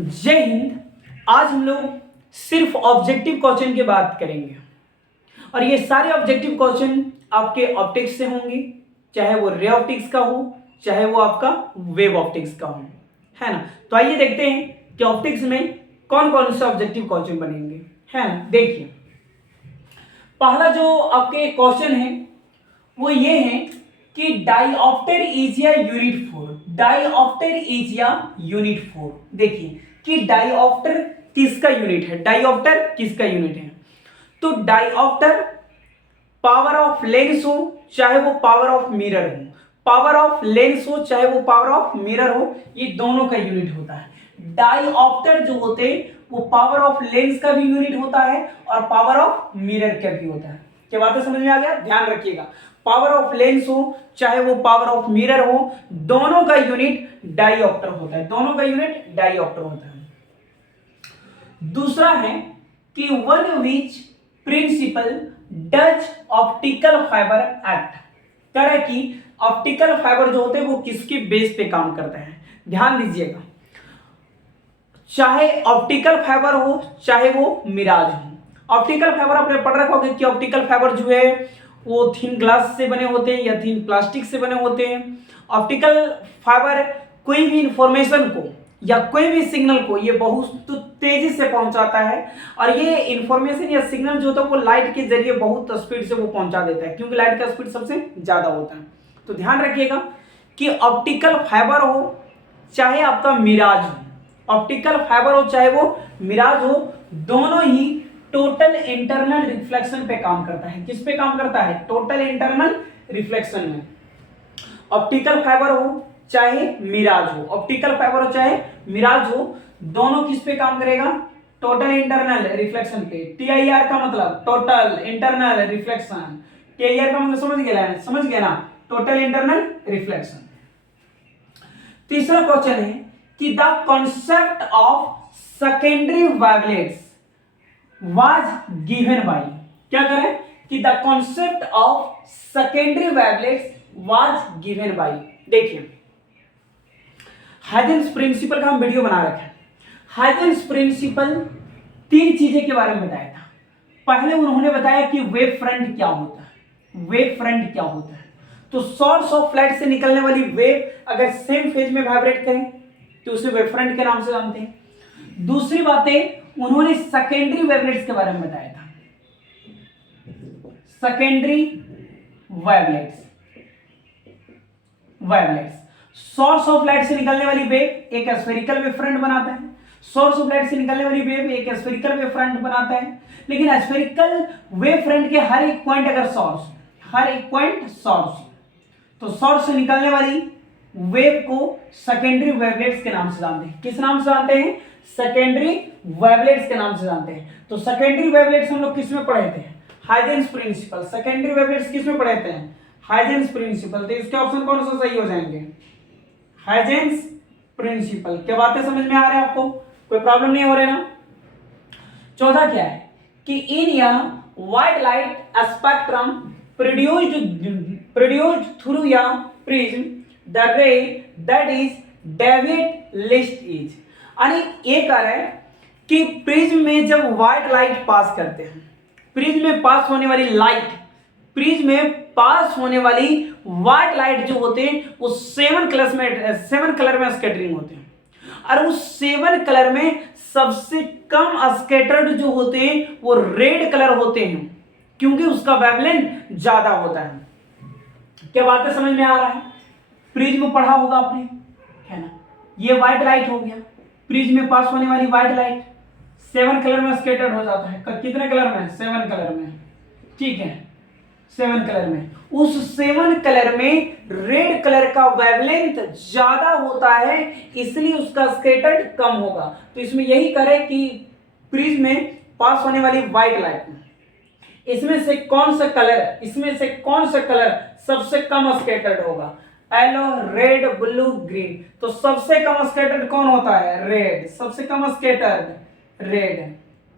जय हिंद। आज हम लोग सिर्फ ऑब्जेक्टिव क्वेश्चन की बात करेंगे और ये सारे ऑब्जेक्टिव क्वेश्चन आपके ऑप्टिक्स से होंगे, चाहे वो रे ऑप्टिक्स का हो चाहे वो आपका वेव ऑप्टिक्स का हो, है ना। तो आइए देखते हैं कि ऑप्टिक्स में कौन कौन से ऑब्जेक्टिव क्वेश्चन बनेंगे, है ना। देखिए, पहला जो आपके क्वेश्चन है वो ये है कि डाइऑप्टर इज या यूनिट फोर। डाइऑप्टर इज या यूनिट फोर। देखिए कि डाइऑप्टर किसका यूनिट है, डाइऑप्टर किसका यूनिट है। तो डाइऑप्टर पावर ऑफ लेंस हो चाहे वो पावर ऑफ मिरर हो, पावर ऑफ लेंस हो चाहे वो पावर ऑफ मिरर हो, ये दोनों का यूनिट होता है। डाइऑप्टर जो होते हैं वो पावर ऑफ लेंस का भी यूनिट होता है और पावर ऑफ मिरर का भी होता है। क्या बातें समझ में आ गया? ध्यान रखिएगा, पावर ऑफ लेंस हो चाहे वो पावर ऑफ मिरर हो, दोनों का यूनिट डाइऑप्टर होता है, दोनों का यूनिट डाइऑप्टर होता है। दूसरा है कि one which principle does optical fibre act. कह रहा है कि ऑप्टिकल फाइबर जो होते हैं वो किसके बेस पे काम करते हैं। ध्यान दीजिएगा, चाहे ऑप्टिकल फाइबर हो चाहे वो मिराज हो। ऑप्टिकल फाइबर आपने पढ़ रखा होगा कि ऑप्टिकल फाइबर जो है वो थिन ग्लास से बने होते हैं या थिन प्लास्टिक से बने होते हैं। ऑप्टिकल फाइबर कोई भी इंफॉर्मेशन को या कोई भी सिग्नल को ये बहुत तेजी से पहुंचाता है और ये इंफॉर्मेशन या सिग्नल जो होता है वो लाइट के जरिए बहुत स्पीड से वो पहुंचा देता है, क्योंकि लाइट का स्पीड सबसे ज्यादा होता है। तो ध्यान रखिएगा कि ऑप्टिकल फाइबर हो चाहे आपका मिराज हो, ऑप्टिकल फाइबर हो चाहे वो मिराज हो, दोनों ही टोटल इंटरनल रिफ्लेक्शन पे काम करता है। किस पे काम करता है? टोटल इंटरनल रिफ्लेक्शन में। ऑप्टिकल फाइबर हो चाहे मिराज हो, ऑप्टिकल फाइबर हो चाहे मिराज हो, दोनों किस पे काम करेगा? टोटल इंटरनल रिफ्लेक्शन पे। टीआईआर का मतलब टोटल इंटरनल रिफ्लेक्शन, टीआईआर का मतलब समझ गए ना, टोटल इंटरनल रिफ्लेक्शन। तीसरा क्वेश्चन है कि the concept of secondary wavelets was given by. क्या करें कि the concept of secondary wavelets was given by. देखिए, हाइजेंस प्रिंसिपल का हम वीडियो बना रखे हैं। हाइजेंस प्रिंसिपल तीन चीजें के बारे में बताया था। पहले उन्होंने बताया कि वेव फ्रंट क्या होता है, वेव फ्रंट क्या होता है। तो सोर्स ऑफ लाइट से निकलने वाली वेव अगर सेम फेज में वाइब्रेट करें तो उसे वेव फ्रंट के नाम से जानते हैं। दूसरी बातें उन्होंने सेकेंडरी वेवलेट्स के बारे में बताया था। Secondary wavelets, wavelets source of light से निकलने वाली वेव एक स्फेरिकल वेव फ्रंट बनाता है, सोर्स ऑफ लाइट से निकलने वाली वेव एक स्फेरिकल वेव फ्रंट बनाता है। लेकिन स्फेरिकल वेव फ्रंट के हर एक पॉइंट अगर सोर्स, हर एक पॉइंट सोर्स, तो सोर्स से निकलने वाली वेव को सेकेंडरी वेवलेट्स के नाम से जानते हैं। किस नाम से जानते हैं? सेकेंडरी वेवलेट्स के नाम से जानते हैं। तो सेकेंडरी वेवलेट्स हम लोग किस में पढ़े थे? Huygens principal. सेकेंडरी वेवलेट्स किस में पढ़े थे? Huygens principle. तो इसके ऑप्शन कौन सा सही हो जाएंगे? Huygens principle. क्या बातें समझ में आ रहे हैं आपको? कोई प्रॉब्लम नहीं हो रहा ना? चौथा क्या है कि इन या white light spectrum produced through a prism the ray that is deviate least is। यानी ये कह रहा है कि प्रिज्म में जब व्हाइट लाइट पास करते हैं, प्रिज्म में पास होने वाली लाइट, प्रिज्म में पास होने वाली व्हाइट लाइट जो होते हैं वो सेवन कलर में स्कैटरिंग होते हैं और उस सेवन कलर में सबसे कम स्कैटर्ड जो होते हैं वो रेड कलर होते हैं, क्योंकि उसका वेवलेंथ ज्यादा होता है। क्या बातें समझ में आ रहा है? प्रिज्म पढ़ा होगा आपने, है ना। ये व्हाइट लाइट हो गया, प्रिज्म में पास होने वाली व्हाइट लाइट सेवन कलर में स्कैटर्ड हो जाता है। कितने कलर में? सेवन कलर में, ठीक है, सेवन कलर में। उस सेवन कलर में रेड कलर का वेवलेंथ ज्यादा होता है, इसलिए उसका स्कैटर्ड कम होगा। तो इसमें यही करे कि प्रिज्म में पास होने वाली व्हाइट लाइट में इसमें से कौन सा कलर सबसे कम स्कैटर्ड होगा? Yellow, red, blue, green. तो सबसे कम स्कैटर्ड कौन होता है? रेड। सबसे कम स्कैटर्ड रेड।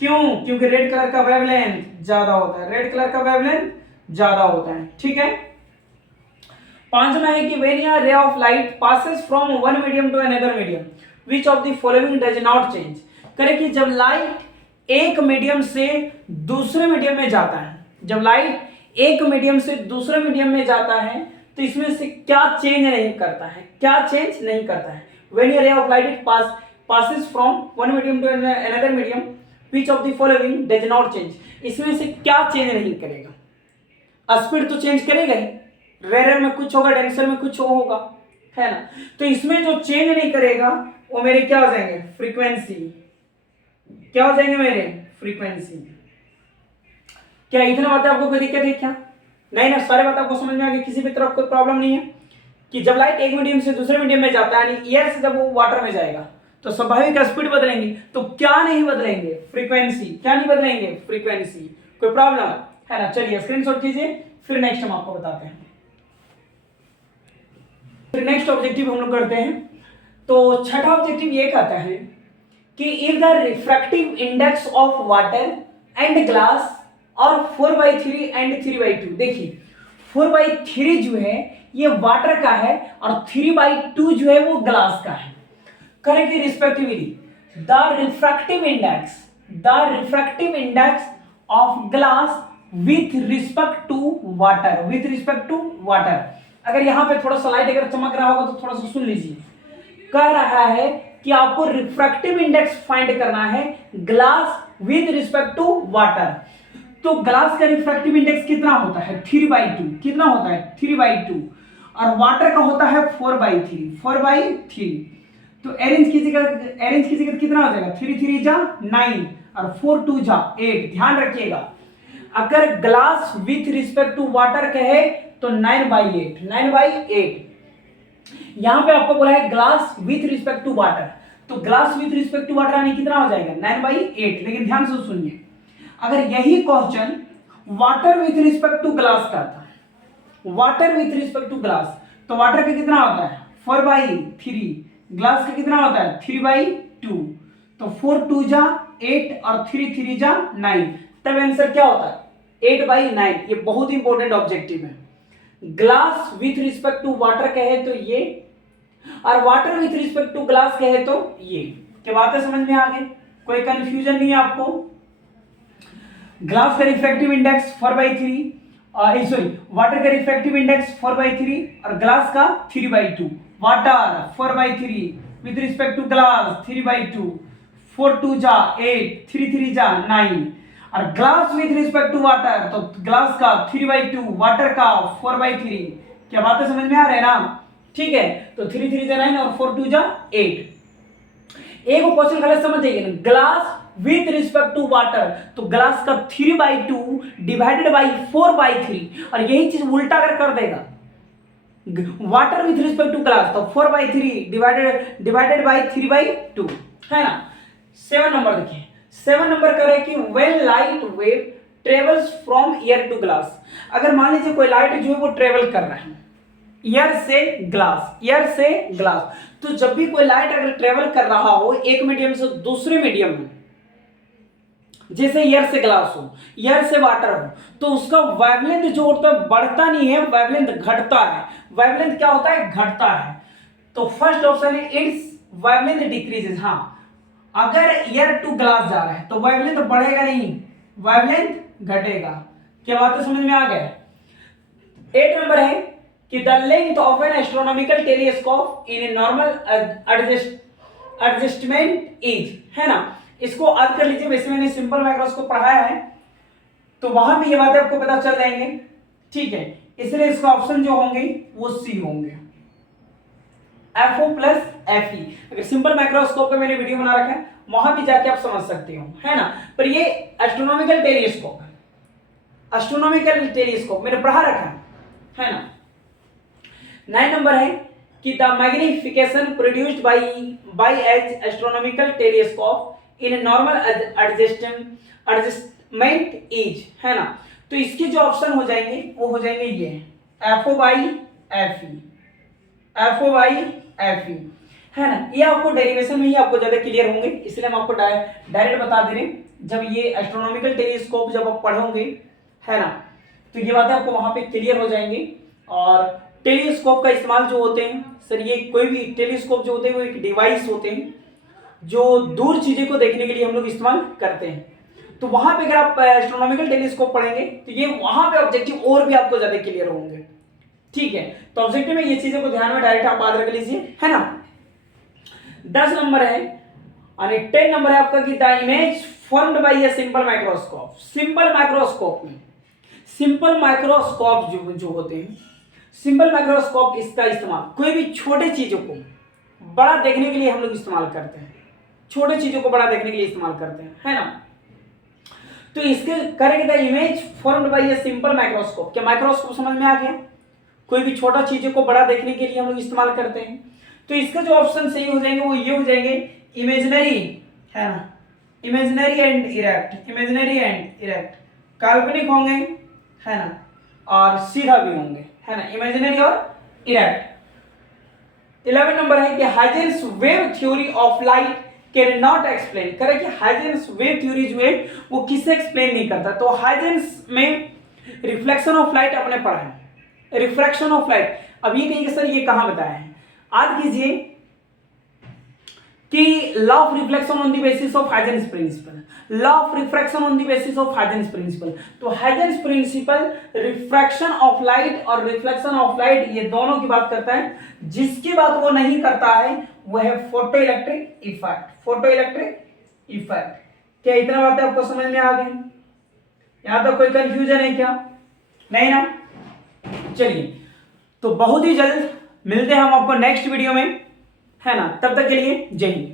क्यों? क्योंकि रेड कलर का वेवलेंथ ज्यादा होता है, रेड कलर का वेवलेंथ ज्यादा होता है, ठीक है। पांचवा है कि when a ray of light passes from one medium to another medium which of the following does not change. करें कि जब लाइट एक मीडियम से दूसरे मीडियम में जाता है, जब लाइट एक मीडियम से दूसरे मीडियम में जाता है तो इसमें से क्या चेंज नहीं करता है, क्या चेंज नहीं करता है। व्हेन ए रे of light it passes from one medium to another medium, which of the following does not change, इसमें से क्या चेंज नहीं करेगा। स्पीड तो चेंज करेगा ही, रेयर में कुछ होगा, डेंसर में कुछ होगा, है ना। तो इसमें जो चेंज नहीं करेगा वो मेरे क्या हो जाएंगे, फ्रीक्वेंसी। क्या हो जाएंगे मेरे, फ्रीक्वेंसी। क्या इतना बात आपको कोई दिक्कत है क्या? नहीं ना, सारे बात आपको समझ में आ गई, किसी भी तरह कोई प्रॉब्लम नहीं है। कि जब लाइट एक मीडियम से दूसरे मीडियम में जाता है, यानी एयर से जब वो वाटर में जाएगा तो स्वाभाविक स्पीड बदलेंगे, तो क्या नहीं बदलेंगे, फ्रीक्वेंसी। क्या नहीं बदलेंगे, फ्रीक्वेंसी। कोई प्रॉब्लम है ना? चलिए स्क्रीनशॉट कीजिए, फिर नेक्स्ट हम आपको बताते हैं। फिर नेक्स्ट ऑब्जेक्टिव हम लोग करते हैं। तो छठा ऑब्जेक्टिव ये कहता है कि if the refractive index of water and glass और 4/3 एंड 3/2, देखिए 4/3 जो है ये वाटर का है और 3/2 जो है वो ग्लास का है। Correctly respectively the refractive index of glass with respect to water, अगर यहां पे थोड़ा सा लाइट अगर चमक रहा होगा तो थोड़ा सा सुन लीजिए। कह रहा है कि आपको रिफ्रैक्टिव इंडेक्स फाइंड करना है glass with respect to water. तो ग्लास का रिफ्रैक्टिव इंडेक्स कितना होता है, 3/2। कितना होता है, 3/2। और वाटर का होता है 4/3। तो अरेंज कीजिएगा कितना हो जाएगा, 3 3 जा 9 और 4 2 जा 8। ध्यान रखिएगा, अगर glass with respect to water कहे तो 9/8। यहां पे आपको बोला है glass with respect to water, तो glass with respect to water यानी कितना हो जाएगा, 9/8। लेकिन ध्यान से सुनिए, अगर यही question water with respect to glass का था, water with respect to glass, तो वाटर का कितना होता है 4/3, ग्लास का कितना होता है 3/2। तो 4 2 जा 8 और 3 3 जा 9, तब आंसर क्या होता है 8/9। ये बहुत इंपॉर्टेंट ऑब्जेक्टिव है। Glass with respect to water कहे तो ये, और water with respect to glass कहे तो ये। क्या बातें समझ में आ गई, कोई कंफ्यूजन नहीं है आपको। ग्लास का रिफ्रैक्टिव इंडेक्स 4/3, वाटर का रिफ्रैक्टिव इंडेक्स 4/3 और ग्लास का 3/2। Water 4/3 with respect to glass 3/2, 4 2 जा 8, 3 3 जा 9। और glass with respect to water, तो ग्लास का 3/2, वाटर का 4/3। क्या बातें समझ में आ रहे हैं ना? ठीक है, तो 3 3 जा 9 और 4 2 जा 8। एक क्वेश्चन गलत समझ जाइए ना, glass with respect to water, तो ग्लास का 3/2 डिवाइडेड बाई 4/3, और यही चीज उल्टा अगर कर देगा water with respect to glass, तो 4/3 डिवाइडेड बाई 3/2, है ना। 7 नंबर देखिए, 7 नंबर कर रहे हैं कि when light wave travels from air to glass, अगर मान लीजिए कोई लाइट जो है वो ट्रेवल कर रहा है एयर से ग्लास, तो जब भी कोई लाइट अगर ट्रेवल कर रहा हो एक मीडियम से दूसरे मीडियम में, जैसे एयर से ग्लास हो, एयर से वाटर हो, तो उसका वेवलेंथ जो होता है बढ़ता नहीं है, वेवलेंथ घटता है। वेवलेंथ क्या होता है, घटता है। तो फर्स्ट ऑप्शन है इट्स वेवलेंथ डिक्रीजेस। हाँ, अगर एयर टू ग्लास जा रहा है तो वेवलेंथ बढ़ेगा नहीं, वेवलेंथ घटेगा। क्या बातें समझ में आ गए। 8 नंबर है कि the length of N astronomical telescope in normal adjustment is, है ना। इसको याद कर लीजिए, वैसे मैंने सिंपल माइक्रोस्कोप पढ़ाया है तो वहां भी ये बातें आपको पता चल जाएंगे, ठीक है। इसलिए इसका ऑप्शन जो होंगे वो सी होंगे, FO प्लस FE। अगर सिंपल माइक्रोस्कोप का मैंने वीडियो बना रखा है वहां भी जाके आप समझ सकते हो, है ना। पर ये एस्ट्रोनॉमिकल टेलीस्कोप है, एस्ट्रोनॉमिकल टेलीस्कोप मैंने पढ़ा रखा है ना। 9 नंबर है कि the magnification produced by H astronomical telescope in normal adjustment is, है ना। तो इसके जो ऑप्शन हो जाएंगे वो हो जाएंगे ये FO बाई FE, है ना। ये आपको डेरिवेशन में ही आपको ज्यादा क्लियर होंगे, इसलिए हम आपको डायरेक्ट बता दे रहे हैं। जब ये एस्ट्रोनॉमिकल टेलीस्कोप जब आप पढ़ोगे, है ना, तो ये बातें आपको वहां पे क्लियर हो जाएंगे। और टेलीस्कोप का इस्तेमाल जो होते हैं सर ये कोई भी टेलीस्कोप जो होते हैं वो एक डिवाइस होते हैं जो दूर चीजें को देखने के लिए हम लोग इस्तेमाल करते हैं। तो वहां पे अगर आप एस्ट्रोनॉमिकल टेलीस्कोप पढ़ेंगे तो ये वहां पे ऑब्जेक्टिव और भी आपको ज्यादा क्लियर होंगे। ठीक है, तो ऑब्जेक्टिव में ये चीजें को ध्यान में डायरेक्ट आप याद रख लीजिए, है ना। 10 नंबर है और 10 नंबर है आपका कि the image formed by a simple microscope. Simple microscope में, सिंपल माइक्रोस्कोप जो होते हैं, सिंपल माइक्रोस्कोप इसका इस्तेमाल कोई भी छोटे चीजों को बड़ा देखने के लिए हम लोग इस्तेमाल करते हैं, छोटे चीजों को बड़ा देखने के लिए इस्तेमाल करते हैं, है ना। तो इसके करेंगे the image formed by a simple microscope. क्या माइक्रोस्कोप समझ में आ गया? कोई भी छोटा चीजों को बड़ा देखने के लिए हम लोग इस्तेमाल करते हैं। तो इसका जो ऑप्शन सही हो जाएंगे वो ये हो जाएंगे, इमेजिनरी, है ना, imaginary and erect, imaginary and erect, काल्पनिक होंगे, है ना, और सीधा भी होंगे, है ना, इमेजिनरी और इरेक्ट। 11 नंबर है कि Huygens wave theory of light can not explain. करें कि हाइजेंस वेव थ्योरी जो है वो किसे एक्सप्लेन नहीं करता। तो हाइजेंस में रिफ्लेक्शन ऑफ लाइट आपने पढ़ा है, रिफ्रैक्शन ऑफ लाइट। अब ये कहेंगे सर ये कहां बताया है? याद कीजिए कि law of reflection on the basis of Huygens principle, law of refraction on the basis of Huygens principle. तो Huygens principle refraction of light और रिफ्लेक्शन ऑफ लाइट ये दोनों की बात करता है। जिसकी बात वो नहीं करता है वो है photo electric effect, photo electric effect. क्या इतना बातें आपको समझ में आ गई? यहां तक कोई कंफ्यूजन है क्या? नहीं ना। चलिए, तो बहुत ही जल्द मिलते हैं हम आपको नेक्स्ट वीडियो में, है ना। तब तक के लिए जय हिंद।